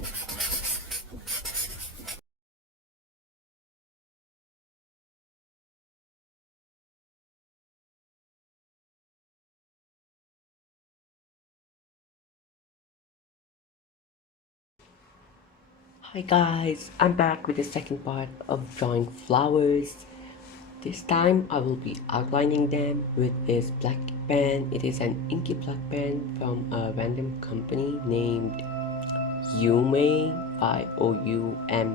Hi guys, I'm back with the second part of drawing flowers. This time I will be outlining them with this black pen. It is an inky black pen from a random company named Yume, Youmei.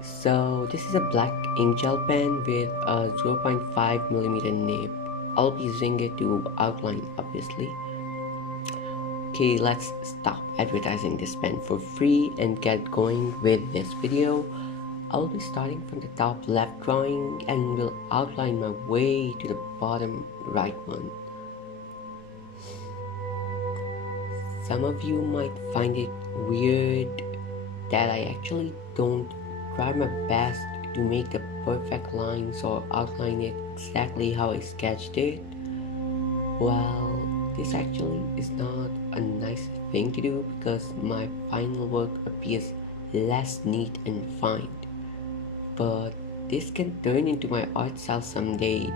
So this is a black ink gel pen with a 0.5 mm nib. I'll be using it to outline obviously. Okay, let's stop advertising this pen for free and get going with this video. I'll be starting from the top left drawing and will outline my way to the bottom right one. Some of you might find it weird that I actually don't try my best to make the perfect lines or outline it exactly how I sketched it. Well, this actually is not a nice thing to do because my final work appears less neat and refined. But this can turn into my art style someday,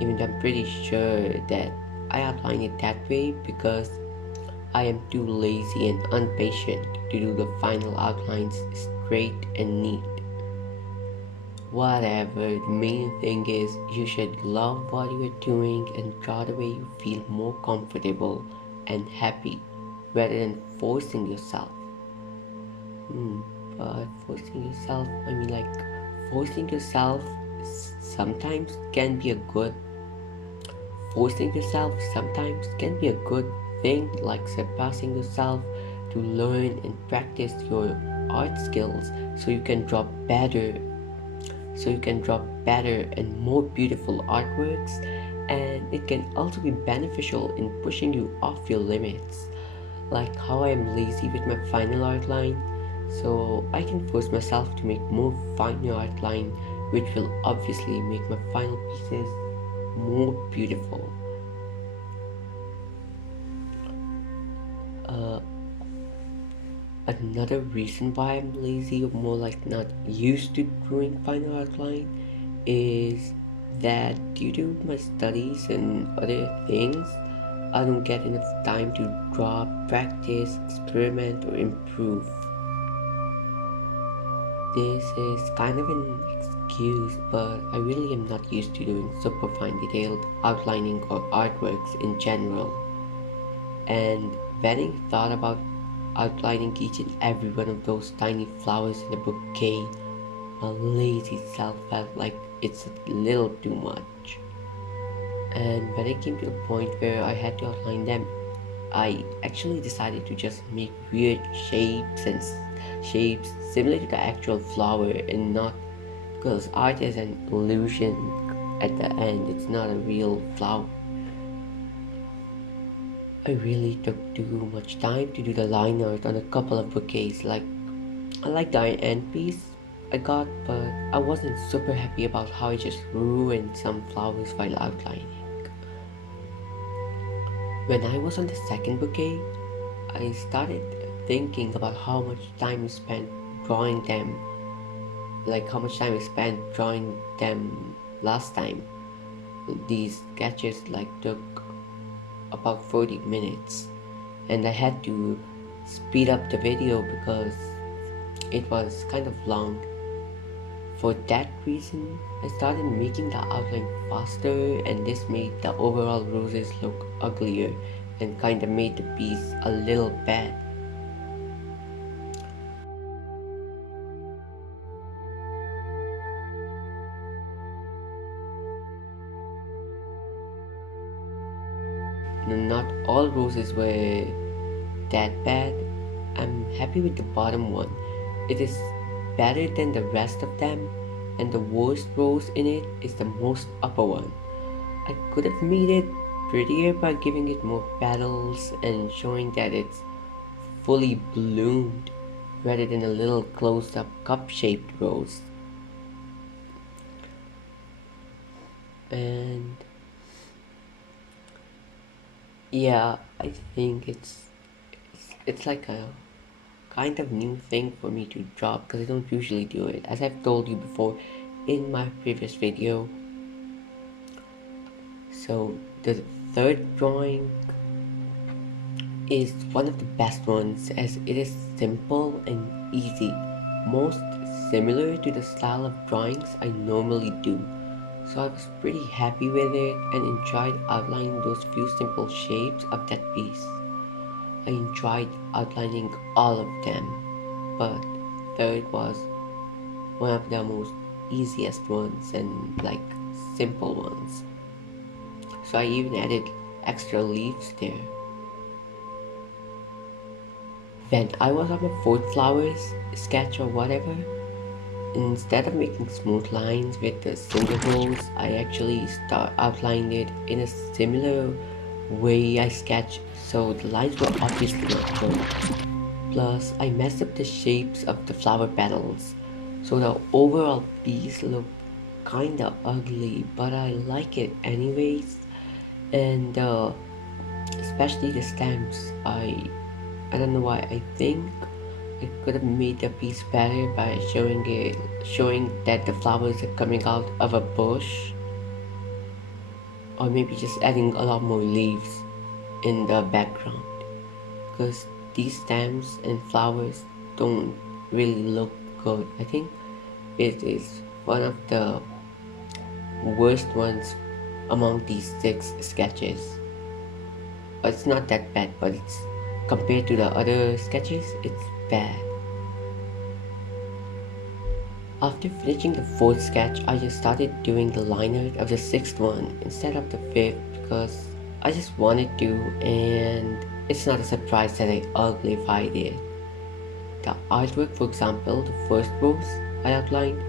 even though I'm pretty sure that I outline it that way because I am too lazy and impatient to do the final outlines straight and neat. Whatever, the main thing is you should love what you are doing and draw the way you feel more comfortable and happy rather than forcing yourself. But forcing yourself, forcing yourself sometimes can be a good forcing yourself sometimes can be a good thing, like surpassing yourself to learn and practice your art skills so you can draw better and more beautiful artworks, and it can also be beneficial in pushing you off your limits, like how I am lazy with my final outline, so I can force myself to make more finer outline, which will obviously make my final pieces more beautiful. Uh, Another reason why I'm lazy, or more like not used to drawing final outline, is that due to my studies and other things, I don't get enough time to draw, practice, experiment, or improve. This is kind of an excuse, but I really am not used to doing super fine detailed outlining or artworks in general. And when I thought about outlining each and every one of those tiny flowers in a bouquet, my lazy self felt like it's a little too much. And when I came to the point where I had to outline them, I actually decided to just make weird shapes similar to the actual flower, and not because art is an illusion at the end, it's not a real flower. I really took too much time to do the line art on a couple of bouquets. Like, I like the end piece I got, but I wasn't super happy about how I just ruined some flowers while outlining. When I was on the second bouquet, I started thinking about how much time I spent drawing them, like how much time I spent drawing them last time. These sketches took about 40 minutes, and I had to speed up the video because it was kind of long. For that reason, I started making the outline faster, and this made the overall roses look uglier and kinda made the piece a little bad. Not all roses were that bad. I'm happy with the bottom one. It is better than the rest of them, and the worst rose in it is the most upper one. I could have made it prettier by giving it more petals and showing that it's fully bloomed rather than a little closed up cup shaped rose. And yeah, I think it's like a kind of new thing for me to draw because I don't usually do it, as I've told you before in my previous video. So the third drawing is one of the best ones as it is simple and easy, most similar to the style of drawings I normally do. So I was pretty happy with it and enjoyed outlining those few simple shapes of that piece. I enjoyed outlining all of them, but third was one of the most easiest ones and like simple ones. So I even added extra leaves there. When I was on my fourth flowers sketch or whatever, instead of making smooth lines with the single holes, I actually outlined it in a similar way I sketched, so the lines were obviously not curved. Plus, I messed up the shapes of the flower petals, so the overall piece looked kinda ugly, but I like it anyways. And especially the stems, I don't know why. I think I could have made the piece better by showing that the flowers are coming out of a bush, or maybe just adding a lot more leaves in the background, because these stems and flowers don't really look good. I think it is one of the worst ones among these 6 sketches. It's not that bad, but it's compared to the other sketches, it's bad. After finishing the 4th sketch, I just started doing the line art of the 6th one instead of the 5th because I just wanted to, and it's not a surprise that I uglified it. The artwork, for example, the first rose I outlined,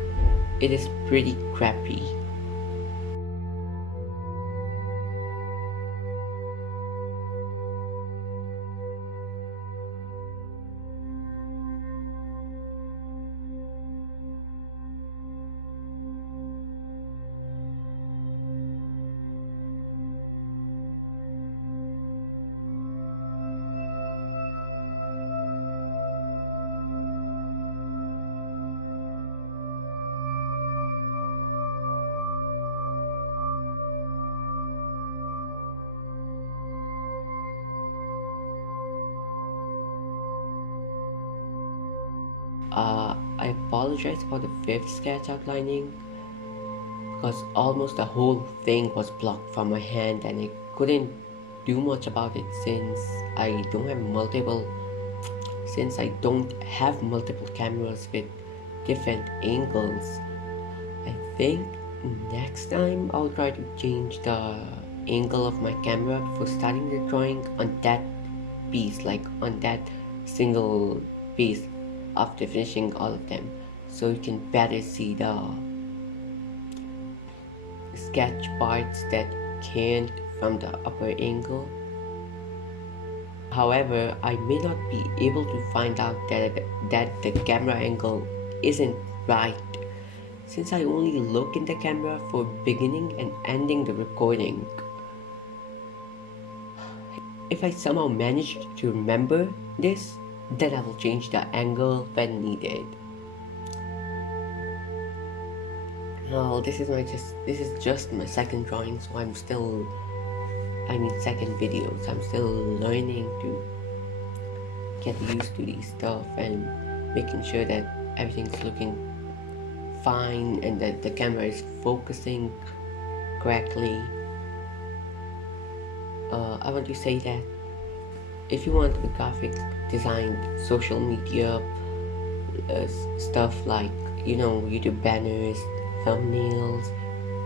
it is pretty crappy. I apologize for the 5th sketch outlining because almost the whole thing was blocked from my hand and I couldn't do much about it since I don't have multiple cameras with different angles. I think next time I'll try to change the angle of my camera before starting the drawing on that piece, like on that single piece after finishing all of them, so you can better see the sketch parts that can't from the upper angle. However, I may not be able to find out that the camera angle isn't right since I only look in the camera for beginning and ending the recording. If I somehow manage to remember this, then I will change the angle when needed. Well, this is just my second drawing, so second video, so I'm still learning to get used to these stuff and making sure that everything's looking fine and that the camera is focusing correctly. I want to say that if you want a graphic design, social media stuff like, YouTube banners, thumbnails,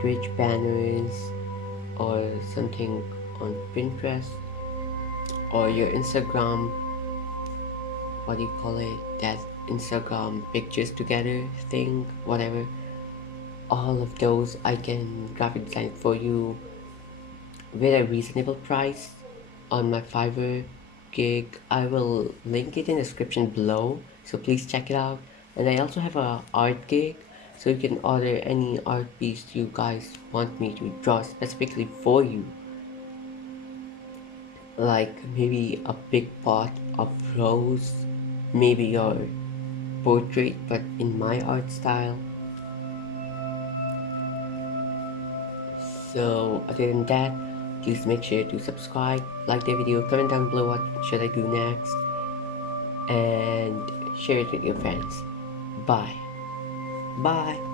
Twitch banners, or something on Pinterest, or your Instagram, what do you call it, that Instagram pictures together thing, whatever, all of those I can graphic design for you with a reasonable price on my Fiverr gig. I will link it in the description below, so please check it out. And I also have a art gig, so you can order any art piece you guys want me to draw specifically for you, like maybe a big pot of rose maybe your portrait but in my art style. So other than that, please make sure to subscribe, like the video, comment down below what should I do next, and share it with your friends. Bye. Bye.